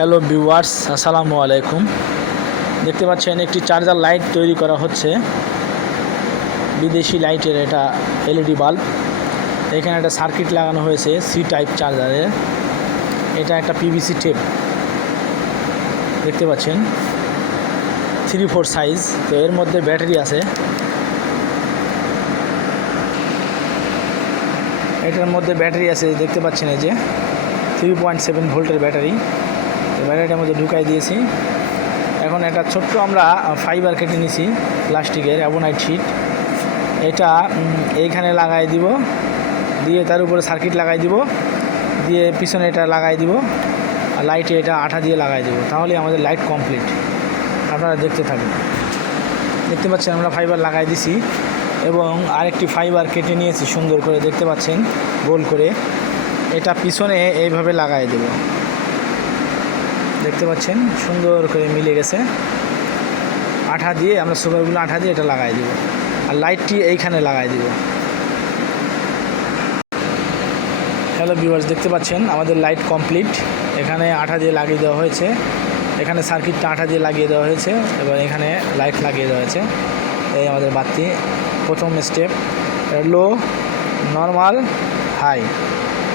Hello viewers, আসসালামু আলাইকুম। দেখতে পাচ্ছেন একটি চার্জার লাইট তৈরি করা হচ্ছে, বিদেশি লাইটের। এটা এলইডি বাল্ব। এখানে একটা সার্কিট লাগানো হয়েছে সি টাইপ চার্জারের। এটা একটা পিভিসি টেপ দেখতে পাচ্ছেন, 3/4 সাইজ। তো এর মধ্যে ব্যাটারি আছে। এটার মধ্যে ব্যাটারি আছে দেখতে পাচ্ছেন, এই যে 3.7 ভোল্টের ব্যাটারি। ব্যাটারিটার মধ্যে ঢুকাই দিয়েছি। এখন একটা ছোট্ট আমরা ফাইবার কেটে নিয়েছি, প্লাস্টিকের অ্যাবোনাইট শিট। এটা এইখানে লাগাই দিব, দিয়ে তার উপরে সার্কিট লাগাই দিব, দিয়ে পিছনে এটা লাগাই দিব, আর লাইটে এটা আঠা দিয়ে লাগাই দিব। তাহলে আমাদের লাইট কমপ্লিট। আপনারা দেখতে থাকুন। দেখতে পাচ্ছেন আমরা ফাইবার লাগাই দিছি, এবং আরেকটি ফাইবার কেটে নিয়েছি সুন্দর করে, দেখতে পাচ্ছেন গোল করে। এটা পিছনে এইভাবে লাগাই দেব। দেখতে পাচ্ছেন সুন্দর করে মিলে গেছে। আঠা দিয়ে আমরা সুপারগুলো আঠা দিয়ে এটা লাগাই দিব, আর লাইটটি এইখানে লাগাই দিব। হ্যালো ভিউয়ার্স, দেখতে পাচ্ছেন আমাদের লাইট কমপ্লিট। এখানে আঠা দিয়ে লাগিয়ে দেওয়া হয়েছে, এখানে সার্কিটটা আঠা দিয়ে লাগিয়ে দেওয়া হয়েছে, এবং এখানে লাইট লাগিয়ে দেওয়া হয়েছে। এই আমাদের বাতি। প্রথম স্টেপ লো, নর্মাল, হাই।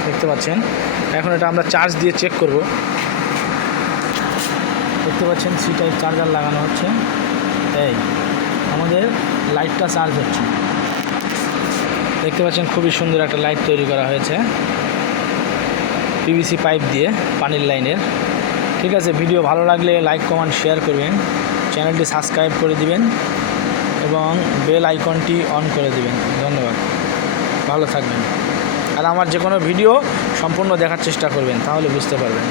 দেখতে পাচ্ছেন। এখন এটা আমরা চার্জ দিয়ে চেক করব। দেখতে পাচ্ছেন সি টাইপ চার্জার লাগানো হচ্ছে। এই আমাদের লাইটটা চার্জ হচ্ছে। দেখতে পাচ্ছেন খুবই সুন্দর একটা লাইট তৈরি করা হয়েছে পিভিসি পাইপ দিয়ে, পানির লাইনের। ঠিক আছে, ভিডিও ভালো লাগলে লাইক, কমেন্ট, শেয়ার করবেন। চ্যানেলটি সাবস্ক্রাইব করে দিবেন এবং বেল আইকনটি অন করে দিবেন। ধন্যবাদ, ভালো থাকবেন। আর আমার যে কোনো ভিডিও সম্পূর্ণ দেখার চেষ্টা করবেন, তাহলে বুঝতে পারবেন।